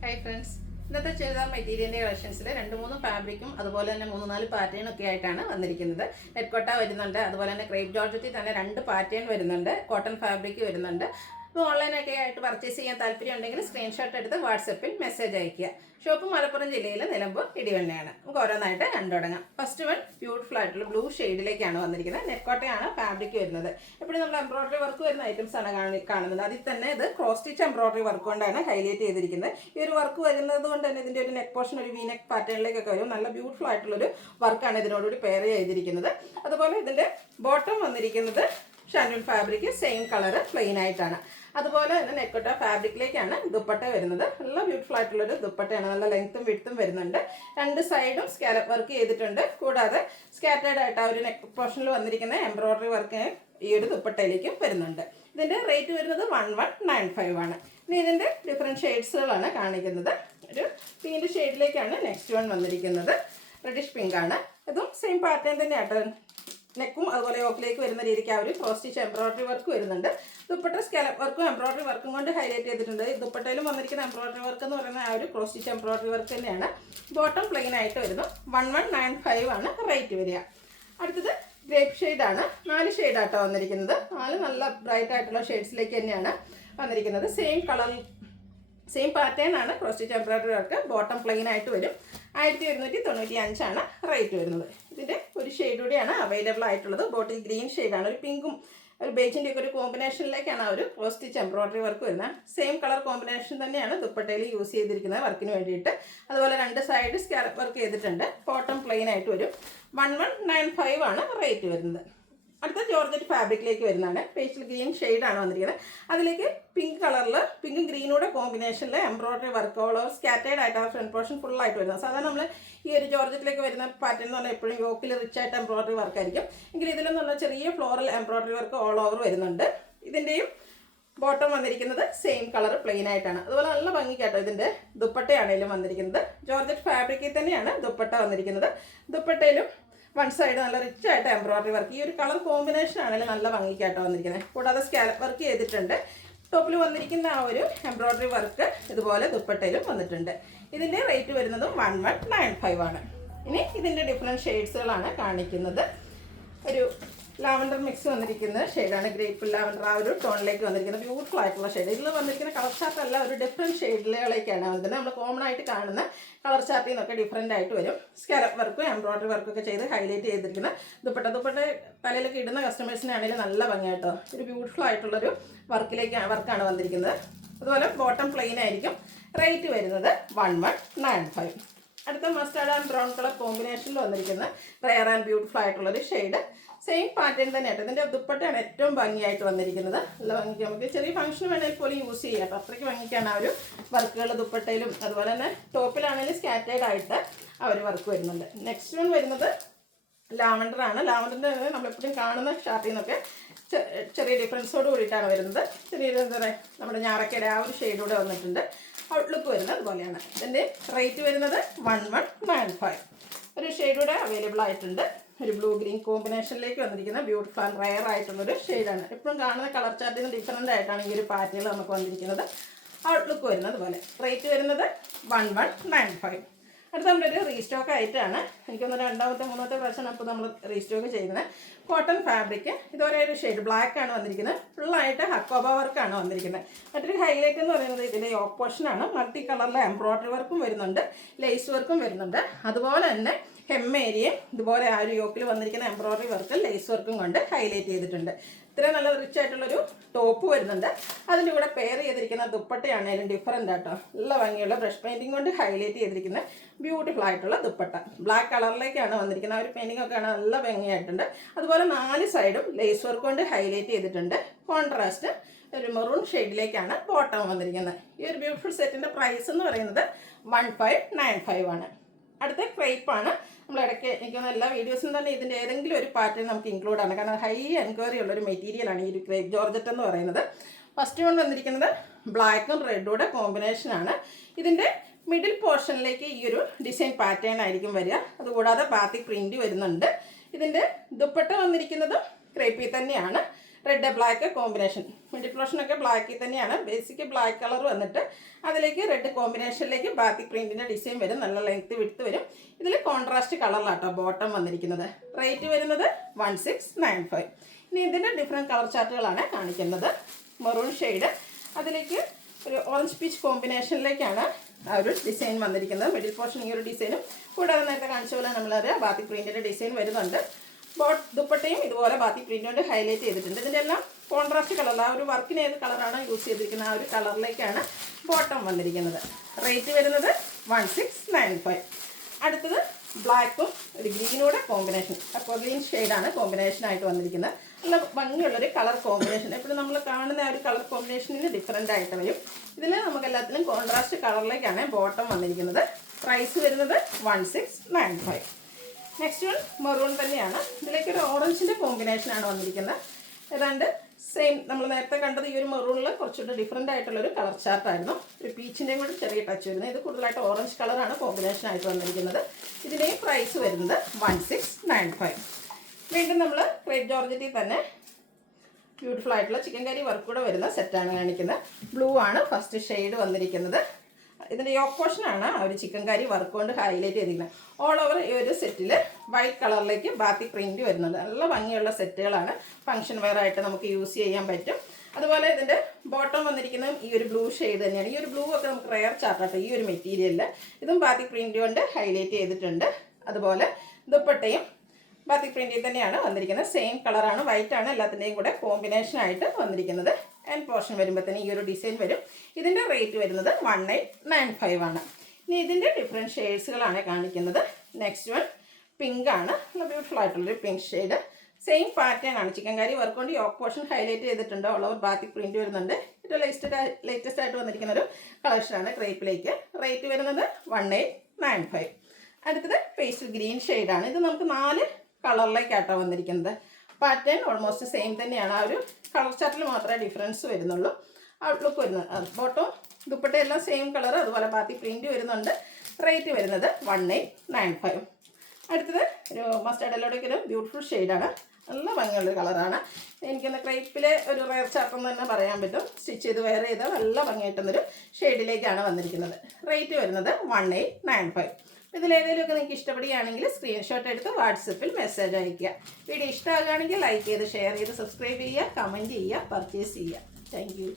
Hi friends, ഇന്നത്തെ ചുരിദാർ മെറ്റീരിയലിൻ്റെ കളക്ഷൻസിൽ 2-3 ഫാബ്രിക്കും അതുപോലെ തന്നെ 3-4 പാറ്റേൺ ഒക്കെ ആയിട്ടാണ് വന്നിരിക്കുന്നത്. നെറ്റ് കോട്ട വരുന്നുണ്ട്, അതുപോലെ തന്നെ ക്രേപ്പ് ജോർജറ്റിൽ തന്നെ 2 പാറ്റേൺ വരുന്നുണ്ട്, കോട്ടൺ ഫാബ്രിക് വരുന്നുണ്ട്. ഇപ്പോൾ ഓൺലൈനൊക്കെ ആയിട്ട് പർച്ചേസ് ചെയ്യാൻ താല്പര്യം ഉണ്ടെങ്കിൽ സ്ക്രീൻഷോട്ട് എടുത്ത് വാട്സപ്പിൽ മെസ്സേജ് അയയ്ക്കുക. ഷോപ്പ് മലപ്പുറം ജില്ലയിൽ നിലമ്പൂർ ഇടിവണ്ണയാണ്. നമുക്ക് ഓരോന്നായിട്ട് കണ്ടു തുടങ്ങാം. ഫസ്റ്റ് വൺ ബ്യൂട്ടിഫുൾ ആയിട്ടുള്ള ബ്ലൂ ഷെയ്ഡിലേക്കാണ് വന്നിരിക്കുന്നത്. നെറ്റ് കോട്ടയാണ് ഫാബ്രിക് വരുന്നത്. എപ്പോഴും നമ്മൾ എംബ്രോയിഡറി വർക്ക് വരുന്ന ഐറ്റംസ് ആണ് കാണുന്നത്. അതിൽ തന്നെ ഇത് ക്രോസ് സ്റ്റിച്ച് എംബ്രോയിഡറി വർക്ക് കൊണ്ടാണ് ഹൈലൈറ്റ് ചെയ്തിരിക്കുന്നത്. ഈ ഒരു വർക്ക് വരുന്നത് കൊണ്ട് തന്നെ ഇതിൻ്റെ ഒരു നെക്ക് പോർഷൻ ഒരു വി നെക്ക് പാറ്റേണിലേക്കൊക്കെ വരും. നല്ല ബ്യൂട്ടിഫുൾ ആയിട്ടുള്ളൊരു വർക്കാണ് ഇതിനോടുകൂടി പെയർ ചെയ്തിരിക്കുന്നത്. അതുപോലെ ഇതിൻ്റെ ബോട്ടം വന്നിരിക്കുന്നത് shantoon fabric same colour plain ആയിട്ടാണ്. അതുപോലെ തന്നെ നെക്കോട്ട ഫാബ്രിക്കിലേക്കാണ് ദുപ്പട്ട വരുന്നത്. നല്ല ബ്യൂട്ടിഫുൾ ആയിട്ടുള്ളൊരു ദുപ്പട്ടയാണ്. നല്ല ലെങ്ത്തും വിഡ്ത്തും വരുന്നുണ്ട്. 2 സൈഡും സ്കാലപ്പ് വർക്ക് ചെയ്തിട്ടുണ്ട്. കൂടാതെ സ്കാറ്റേർഡ് ആയിട്ട് ആ ഒരു നെക്ക് പോർഷനിൽ വന്നിരിക്കുന്ന എംബ്രോയിഡറി വർക്ക് ഈ ഒരു ദുപ്പട്ടയിലേക്കും വരുന്നുണ്ട്. ഇതിൻ്റെ റേറ്റ് വരുന്നത് 1195 ആണ്. ഇനി ഇതിൻ്റെ ഡിഫറെൻറ്റ് ഷെയ്ഡ്സുകളാണ് കാണിക്കുന്നത്. ഒരു പിങ്ക് ഷെയ്ഡിലേക്കാണ് നെക്സ്റ്റ് വൺ വന്നിരിക്കുന്നത്. റെഡിഷ് പിങ്ക് ആണ്. ഇതും സെയിം പാറ്റേൺ തന്നെയാട്ടോ. നെക്കും അതുപോലെ യോക്കിലേക്ക് വരുന്ന രീതിക്ക് ആ ഒരു ക്രോസ് സ്റ്റിച്ച് എംബ്രോയിഡറി വർക്ക് വരുന്നുണ്ട്. ദുപ്പട്ട സ്കാലപ്പ് വർക്കും എംബ്രോയിഡറി വർക്കും കൊണ്ട് ഹൈലൈറ്റ് ചെയ്തിട്ടുണ്ട്. ഈ ദുപ്പട്ടയിലും വന്നിരിക്കുന്ന എംബ്രോയിഡറി വർക്ക് എന്ന് പറയുന്ന ആ ഒരു ക്രോസ് സ്റ്റിച്ച് എംബ്രോയിഡറി വർക്ക് തന്നെയാണ്. ബോട്ടം പ്ലെയിൻ ആയിട്ട് വരുന്നു. 1195 ആണ് റേറ്റ് വരിക. അടുത്തത് ഗ്രേപ്പ് ഷെയ്ഡാണ്. 4 ഷെയ്ഡാട്ടോ വന്നിരിക്കുന്നത്. 4 നല്ല ബ്രൈറ്റ് ആയിട്ടുള്ള ഷെയ്ഡ്സിലേക്ക് തന്നെയാണ് വന്നിരിക്കുന്നത്. സെയിം കളർ സെയിം പാറ്റേൺ ആണ്. Cross stitch embroidery work. Bottom plain ആയിട്ട് വരും. 1195 ആണ് റേറ്റ് വരുന്നത്. ഇതിൻ്റെ ഒരു ഷെയ്ഡ് കൂടിയാണ് അവൈലബിൾ ആയിട്ടുള്ളത്. ബോട്ടിൽ ഗ്രീൻ ഷെയ്ഡാണ്. ഒരു പിങ്കും ഒരു ബേജിൻ്റെ ഒക്കെ ഒരു കോമ്പിനേഷനിലേക്കാണ് ആ ഒരു ക്രോസ് സ്റ്റിച്ച് എംബ്രോയിഡറി വർക്ക് വരുന്നത്. സെയിം കളർ കോമ്പിനേഷൻ തന്നെയാണ് ദുപ്പട്ടയിൽ യൂസ് ചെയ്തിരിക്കുന്നത് വർക്കിന് വേണ്ടിയിട്ട്. അതുപോലെ 2 സൈഡ് സ്കാലപ്പ് വർക്ക് ചെയ്തിട്ടുണ്ട്. ബോട്ടം പ്ലെയിൻ ആയിട്ട് വരും. 1195 ആണ് റേറ്റ് വരുന്നത്. അടുത്ത ജോർജറ്റ് ഫാബ്രിക്കിലേക്ക് വരുന്നതാണ്. പേസ്റ്റൽ ഗ്രീൻ ഷെയ്ഡാണ് വന്നിരിക്കുന്നത്. അതിലേക്ക് പിങ്ക് കളറിൽ പിങ്കും ഗ്രീനൂടെ കോമ്പിനേഷനിൽ embroidery work all over scattered ആയിട്ട് ആ ഫ്രണ്ട് പോർഷൻ ഫുള്ളായിട്ട് വരുന്നത്. സാധാരണ നമ്മൾ ഈ ഒരു ജോർജറ്റിലേക്ക് വരുന്ന പാറ്റേൺ എന്ന് പറഞ്ഞാൽ എപ്പോഴും യോക്കിൽ റിച്ച് ആയിട്ട് എംബ്രോയിഡറി വർക്ക് ആയിരിക്കും. എങ്കിൽ ഇതിലെന്ന് പറഞ്ഞാൽ ചെറിയ floral embroidery work all over വരുന്നുണ്ട്. ഇതിൻ്റെയും ബോട്ടം വന്നിരിക്കുന്നത് സെയിം കളർ പ്ലെയിൻ ആയിട്ടാണ്. അതുപോലെ നല്ല ഭംഗിക്കാട്ടോ ഇതിൻ്റെ ദുപ്പട്ടയാണെങ്കിലും വന്നിരിക്കുന്നത്. ജോർജറ്റ് ഫാബ്രിക്കിൽ തന്നെയാണ് ദുപ്പട്ട വന്നിരിക്കുന്നത്. ദുപ്പട്ടയിലും 1 സൈഡ് നല്ല റിച്ച് ആയിട്ട് എംബ്രോയിഡറി വർക്ക്. ഈ ഒരു കളർ കോമ്പിനേഷൻ ആണെങ്കിലും നല്ല ഭംഗിക്കാട്ടോ വന്നിരിക്കുന്നത്. കൂടാതെ സ്കാലപ്പ് വർക്ക് ചെയ്തിട്ടുണ്ട്. ടോപ്പിൽ വന്നിരിക്കുന്ന ആ ഒരു എംബ്രോയിഡറി വർക്ക് ഇതുപോലെ ദുപ്പട്ടയിലും വന്നിട്ടുണ്ട്. ഇതിൻ്റെ റേറ്റ് വരുന്നതും 1195 ആണ്. ഇനി ഇതിൻ്റെ ഡിഫറെൻറ്റ് ഷെയ്ഡ്സുകളാണ് കാണിക്കുന്നത്. ഒരു ലാവൻഡർ മിക്സ് വന്നിരിക്കുന്ന ഷെയ്ഡാണ്. ഗ്രേപ്പ് ലാവൻഡർ ആ ഒരു ടോണിലേക്ക് വന്നിരിക്കുന്നത്. ബ്യൂട്ടിഫുൾ ആയിട്ടുള്ള ഷെയ്ഡ്. ഇതിൽ വന്നിരിക്കുന്ന കളർ ചാർട്ട് അല്ല, ഒരു ഡിഫറെൻറ്റ് ഷെയ്ഡിലേക്കാണ് വന്നത്. നമ്മൾ കോമൺ ആയിട്ട് കാണുന്ന കളർ ചാർട്ടിൽ നിന്നൊക്കെ ഡിഫറെൻ്റ് ആയിട്ട് വരും. സ്കാലപ്പ് വർക്കും എംബ്രോയിഡറി വർക്കൊക്കെ ചെയ്ത് ഹൈലൈറ്റ് ചെയ്തിരിക്കുന്ന ദുപ്പട്ട തലയിലൊക്കെ ഇടുന്ന കസ്റ്റമേഴ്സിനാണെങ്കിലും നല്ല ഭംഗിയായിട്ടോ ഒരു ബ്യൂട്ടിഫുൾ ആയിട്ടുള്ളൊരു വർക്കാണ് വന്നിരിക്കുന്നത്. അതുപോലെ ബോട്ടം പ്ലെയിൻ ആയിരിക്കും. റേറ്റ് വരുന്നത് 1195. അടുത്ത മസ്റ്റാർഡ് ആൻഡ് ബ്രൗൺ കളർ കോമ്പിനേഷനിൽ വന്നിരിക്കുന്ന റെയർ ആൻഡ് ബ്യൂട്ടിഫുൾ ആയിട്ടുള്ളൊരു ഷെയ്ഡ്. സെയിം പാറ്റേൺ തന്നെയായിട്ട് ഇതിൻ്റെ ദുപ്പട്ടയാണ് ഏറ്റവും ഭംഗിയായിട്ട് വന്നിരിക്കുന്നത്. നല്ല ഭംഗിക്ക് നമുക്ക് ചെറിയ ഫംഗ്ഷൻ വേണമെങ്കിൽ പോലും യൂസ് ചെയ്യാം കേട്ടോ. അത്രയ്ക്ക് ഭംഗിക്കാണ് ആ ഒരു വർക്കുകൾ ദുപ്പട്ടയിലും. അതുപോലെ തന്നെ ടോപ്പിലാണെങ്കിലും സ്കാറ്റേർഡ് ആയിട്ട് ആ ഒരു വർക്ക് വരുന്നുണ്ട്. നെക്സ്റ്റ് വൺ വരുന്നത് ലാവൻഡർ ആണ്. ലാവൻഡറിൻ്റെ നമ്മളെപ്പോഴും കാണുന്ന ഷാർട്ടിൽ നിന്നൊക്കെ ചെറിയ ഡിഫറൻസോട് കൂടിയിട്ടാണ് വരുന്നത്. ചെറിയൊരു എന്താ പറയുക, നമ്മുടെ ഞാറക്കയുടെ ആ ഒരു ഷെയ്ഡൂടെ വന്നിട്ടുണ്ട്. ഔട്ട്ലുക്ക് വരുന്നത് അതുപോലെയാണ്. ഇതിൻ്റെ റേറ്റ് വരുന്നത് 1195. ഒരു ഷെയ്ഡൂടെ അവൈലബിൾ ആയിട്ടുണ്ട്. ഒരു ബ്ലൂ ഗ്രീൻ കോമ്പിനേഷനിലേക്ക് വന്നിരിക്കുന്ന ബ്യൂട്ടിഫുൾ ആൻഡ് റയർ ആയിട്ടുള്ളൊരു ഷെയ്ഡാണ്. എപ്പോഴും കാണുന്ന കളർ ചാർട്ടിൽ നിന്ന് ഡിഫറൻ്റ് ആയിട്ടാണ് ഈ ഒരു പാറ്റേണിൽ നമുക്ക് വന്നിരിക്കുന്നത്. ഔട്ട്ലുക്ക് വരുന്നത് പോലെ. റേറ്റ് വരുന്നത് 1195. അടുത്ത നമ്മളൊരു റീസ്റ്റോക്ക് ആയിട്ടാണ്. എനിക്കൊന്ന് 2-3 പ്രാവശ്യം അപ്പോൾ നമ്മൾ റീസ്റ്റോക്ക് ചെയ്യുന്നത്. Cotton fabric. ഇതുപോലെ ഒരു ഷെയ്ഡ് ബ്ലാക്ക് ആണ് വന്നിരിക്കുന്നത്. ഫുള്ളായിട്ട് ഹക്കോബ വർക്കാണ് വന്നിരിക്കുന്നത്. മറ്റൊരു ഹൈലൈറ്റ് എന്ന് പറയുന്നത് ഇതിൻ്റെ യോക്ക് പോർഷനാണ്. മൾട്ടി കളറിലെ എംബ്രോയിഡറി വർക്കും വരുന്നുണ്ട്, ലേസ് വർക്കും വരുന്നുണ്ട്. അതുപോലെ തന്നെ ഹെം ഏരിയയും ഇതുപോലെ ആ ഒരു യോക്കിൽ വന്നിരിക്കുന്ന എംബ്രോയിഡറി വർക്കും ലേസ് വർക്കും കൊണ്ട് ഹൈലൈറ്റ് ചെയ്തിട്ടുണ്ട്. ഇത്രയും നല്ല റിച്ച് ആയിട്ടുള്ളൊരു ടോപ്പ് വരുന്നുണ്ട്. അതിൻ്റെ കൂടെ പെയർ ചെയ്തിരിക്കുന്ന ദുപ്പട്ടയാണെങ്കിലും ഡിഫറൻ്റ് ആട്ടോ. നല്ല ഭംഗിയുള്ള ബ്രഷ് പെയിൻറ്റിംഗ് കൊണ്ട് ഹൈലൈറ്റ് ചെയ്തിരിക്കുന്ന ബ്യൂട്ടിഫുൾ ആയിട്ടുള്ള ദുപ്പട്ട. ബ്ലാക്ക് കളറിലേക്കാണ് വന്നിരിക്കുന്നത്. ആ ഒരു പെയിൻറ്റിംഗ് ഒക്കെ ആണ് നല്ല ഭംഗിയായിട്ടുണ്ട്. അതുപോലെ 4 സൈഡും ലേസ് വർക്ക് കൊണ്ട് ഹൈലൈറ്റ് ചെയ്തിട്ടുണ്ട്. കോൺട്രാസ്റ്റ് ഒരു മെറൂൺ ഷെയ്ഡിലേക്കാണ് ബോട്ടം വന്നിരിക്കുന്നത്. ഈ ഒരു ബ്യൂട്ടിഫുൾ സെറ്റിൻ്റെ പ്രൈസ് എന്ന് പറയുന്നത് 1595 ആണ്. അടുത്ത ക്രേപ്പാണ്. നമ്മൾ ഇടയ്ക്ക് എനിക്കൊന്ന് എല്ലാ വീഡിയോസിലും തന്നെ ഇതിൻ്റെ ഏതെങ്കിലും ഒരു പാറ്റേൺ നമുക്ക് ഇൻക്ലൂഡ് ആണ്. കാരണം ഹൈ എൻക്വയറി ഉള്ളൊരു മെറ്റീരിയലാണ് ഈ ഒരു ക്രേപ്പ് ജോർജറ്റ് എന്ന് പറയുന്നത്. ഫസ്റ്റ് വൺ വന്നിരിക്കുന്നത് ബ്ലാക്കും റെഡൂടെ കോമ്പിനേഷനാണ്. ഇതിൻ്റെ മിഡിൽ പോർഷനിലേക്ക് ഈ ഒരു ഡിസൈൻ പാറ്റേൺ ആയിരിക്കും വരിക. അതുകൂടാതെ ബാത്തിക് പ്രിൻറ്റ് വരുന്നുണ്ട്. ഇതിൻ്റെ ദുപ്പട്ട വന്നിരിക്കുന്നത് ക്രേപ്പിൽ തന്നെയാണ്. Red black combination. മിഡിൽ പോർഷനൊക്കെ ബ്ലാക്കിൽ തന്നെയാണ്. ബേസിക് ബ്ലാക്ക് കളർ വന്നിട്ട് അതിലേക്ക് റെഡ് കോമ്പിനേഷനിലേക്ക് ബാത്തിക് പ്രിൻറ്റിൻ്റെ ഡിസൈൻ വരും. നല്ല ലെങ്ത്ത് വിഡ്ത്ത് വരും. ഇതിൽ കോൺട്രാസ്റ്റ് കളറിലാട്ടോ ബോട്ടം വന്നിരിക്കുന്നത്. റേറ്റ് വരുന്നത് 1695. ഇനി ഇതിൻ്റെ ഡിഫറെൻറ്റ് കളർ ചാർട്ടുകളാണ് കാണിക്കുന്നത്. മെറൂൺ ഷെയ്ഡ്, അതിലേക്ക് ഒരു ഓറഞ്ച് പീച്ച് കോമ്പിനേഷനിലേക്കാണ് ആ ഒരു ഡിസൈൻ വന്നിരിക്കുന്നത്. മിഡിൽ പോർഷൻ ഈ ഒരു ഡിസൈനും, കൂടാതെ നേരത്തെ കാണിച്ച പോലെ നമ്മളൊരു ബാത്തിക് പ്രിൻറ്റിൻ്റെ ഡിസൈൻ വരുന്നുണ്ട്. ദുപ്പട്ടയും ഇതുപോലെ ബാത്തിക് പ്രിൻ്റ് കൊണ്ട് ഹൈലൈറ്റ് ചെയ്തിട്ടുണ്ട്. ഇതിൻ്റെ എല്ലാം കോൺട്രാസ്റ്റ് കളർ, ആ ഒരു വർക്കിന് ഏത് കളറാണ് യൂസ് ചെയ്തിരിക്കുന്നത് ആ ഒരു കളറിലേക്കാണ് ബോട്ടം വന്നിരിക്കുന്നത്. റേറ്റ് വരുന്നത് 1695. അടുത്തത് ബ്ലാക്കും ഒരു ഗ്രീനൂടെ കോമ്പിനേഷൻ, അപ്പോൾ ഗ്രീൻ ഷെയ്ഡാണ് കോമ്പിനേഷനായിട്ട് വന്നിരിക്കുന്നത്. നല്ല ഭംഗിയുള്ളൊരു കളർ കോമ്പിനേഷൻ. എപ്പോഴും നമ്മൾ കാണുന്ന ആ ഒരു കളർ കോമ്പിനേഷനിന് ഡിഫറൻ്റ് ആയിട്ട് വരും. ഇതിൽ നമുക്ക് എല്ലാത്തിനും കോൺട്രാസ്റ്റ് കളറിലേക്കാണ് ബോട്ടം വന്നിരിക്കുന്നത്. പ്രൈസ് വരുന്നത് 1695. നെക്സ്റ്റ് വൺ മെറൂൺ തന്നെയാണ്. ഇതിലേക്ക് ഒരു ഓറഞ്ചിൻ്റെ കോമ്പിനേഷനാണ് വന്നിരിക്കുന്നത്. ഏതാണ്ട് സെയിം നമ്മൾ നേരത്തെ കണ്ടത് ഈ ഒരു മെറൂണിൽ കുറച്ചുകൂടി ഡിഫറൻ്റ് ആയിട്ടുള്ളൊരു കളർ ചാർട്ടായിരുന്നു. ഒരു പീച്ചിൻ്റെയും കൂടി ചെറിയ ടച്ച് വരുന്നത്. ഇത് കൂടുതലായിട്ട് ഓറഞ്ച് കളറാണ് കോമ്പിനേഷനായിട്ട് വന്നിരിക്കുന്നത്. ഇതിൻ്റെയും പ്രൈസ് വരുന്നത് 1695. വീണ്ടും നമ്മൾ ക്രേപ്പ് ജോർജറ്റിൽ തന്നെ ബ്യൂട്ടിഫുൾ ആയിട്ടുള്ള ചിക്കൻ കറി വർക്ക് കൂടെ വരുന്ന സെറ്റാണ് കാണിക്കുന്നത്. ബ്ലൂ ആണ് ഫസ്റ്റ് ഷെയ്ഡ് വന്നിരിക്കുന്നത്. ഇതിൻ്റെ യോക്ക് പോർഷനാണ് ആ ഒരു ചിക്കൻ കറി വർക്ക് കൊണ്ട് ഹൈലൈറ്റ് ചെയ്തിരിക്കുന്നത്. ഓൾ ഓവർ ഈ ഒരു സെറ്റിൽ വൈറ്റ് കളറിലേക്ക് ബാത്തിക് പ്രിൻറ്റ് വരുന്നുണ്ട്. നല്ല ഭംഗിയുള്ള സെറ്റുകളാണ്. ഫംഗ്ഷൻ വെയർ ആയിട്ട് നമുക്ക് യൂസ് ചെയ്യാൻ പറ്റും. അതുപോലെ ഇതിൻ്റെ ബോട്ടം വന്നിരിക്കുന്നതും ഈ ഒരു ബ്ലൂ ഷെയ്ഡ് തന്നെയാണ്. ഈ ഒരു ബ്ലൂ ഒക്കെ നമുക്ക് റെയർ ചാർട്ടാട്ടോ ഈ ഒരു മെറ്റീരിയലിൽ. ഇതും ബാത്തിക് പ്രിൻറ്റ് കൊണ്ട് ഹൈലൈറ്റ് ചെയ്തിട്ടുണ്ട്. അതുപോലെ ദുപ്പട്ടയും ബാത്തിക് പ്രിൻറ്റിൽ തന്നെയാണ് വന്നിരിക്കുന്നത്. സെയിം കളറാണ്, വൈറ്റ് ആണ് എല്ലാത്തിൻ്റെയും കൂടെ കോമ്പിനേഷനായിട്ട് വന്നിരിക്കുന്നത്. ആൻഡ് പോർഷൻ വരുമ്പോഴത്തേന് ഈ ഒരു ഡിസൈൻ വരും. ഇതിൻ്റെ റേറ്റ് വരുന്നത് 1895 ആണ്. ഇനി ഇതിൻ്റെ ഡിഫറെൻറ്റ് ഷെയ്ഡ്സുകളാണ് കാണിക്കുന്നത്. നെക്സ്റ്റ് വൺ പിങ്ക് ആണ്. നല്ല ബ്യൂട്ടിഫുൾ ആയിട്ടുള്ളൊരു പിങ്ക് ഷെയ്ഡ്. സെയിം പാറ്റേൺ ആണ്. ചിക്കൻ കറി വർക്ക് കൊണ്ട് യോക്ക് പോർഷൻ ഹൈലൈറ്റ് ചെയ്തിട്ടുണ്ട്. ഓൾ ഓവർ ബാത്തിക് പ്രിൻറ്റ് വരുന്നുണ്ട്. ഇത് ലേറ്റസ്റ്റ് ആയിട്ട് വന്നിരിക്കുന്ന ഒരു കളക്ഷനാണ് ക്രേപ്പിലേക്ക്. റേറ്റ് വരുന്നത് 1895. അടുത്തത് പേസ്റ്റൽ ഗ്രീൻ ഷെയ്ഡാണ്. ഇത് നമുക്ക് 4 കളറിലേക്കാട്ടോ വന്നിരിക്കുന്നത്. പാറ്റേൺ ഓൾമോസ്റ്റ് സെയിം തന്നെയാണ്. ആ ഒരു കളർ ചാർട്ടിൽ മാത്രമേ ഡിഫറൻസ് വരുന്നുള്ളൂ. ഔട്ട്ലുക്ക് വരുന്നത് ബോട്ടം ദുപ്പട്ടയെല്ലാം സെയിം കളർ, അതുപോലെ ബാത്തിക് പ്രിൻറ്റ് വരുന്നുണ്ട്. റേറ്റ് വരുന്നത് 1895. അടുത്തത് ഒരു മസ്റ്റേർഡ് യെല്ലോയുടെ ഒരു ബ്യൂട്ടിഫുൾ ഷെയ്ഡാണ്. നല്ല ഭംഗിയുള്ളൊരു കളറാണ്. എനിക്കൊന്ന് ക്രേപ്പിലെ ഒരു റെയർ ചാർട്ടെന്ന് തന്നെ പറയാൻ പറ്റും. സ്റ്റിച്ച് ചെയ്ത് വെയർ ചെയ്താൽ നല്ല ഭംഗിയായിട്ടുള്ളൊരു ഷെയ്ഡിലേക്കാണ് വന്നിരിക്കുന്നത്. റേറ്റ് വരുന്നത് 1895. ഇതിലേതെങ്കിലുമൊക്കെ നിങ്ങൾക്ക് ഇഷ്ടപ്പെടുകയാണെങ്കിൽ സ്ക്രീൻഷോട്ട് എടുത്ത് വാട്സപ്പിൽ മെസ്സേജ് അയയ്ക്കുക. വീഡിയോ ഇഷ്ടമാകുകയാണെങ്കിൽ ലൈക്ക് ചെയ്ത് ഷെയർ ചെയ്ത് സബ്സ്ക്രൈബ് ചെയ്യുക, കമൻറ്റ് ചെയ്യുക, പർച്ചേസ് ചെയ്യുക. Thank you.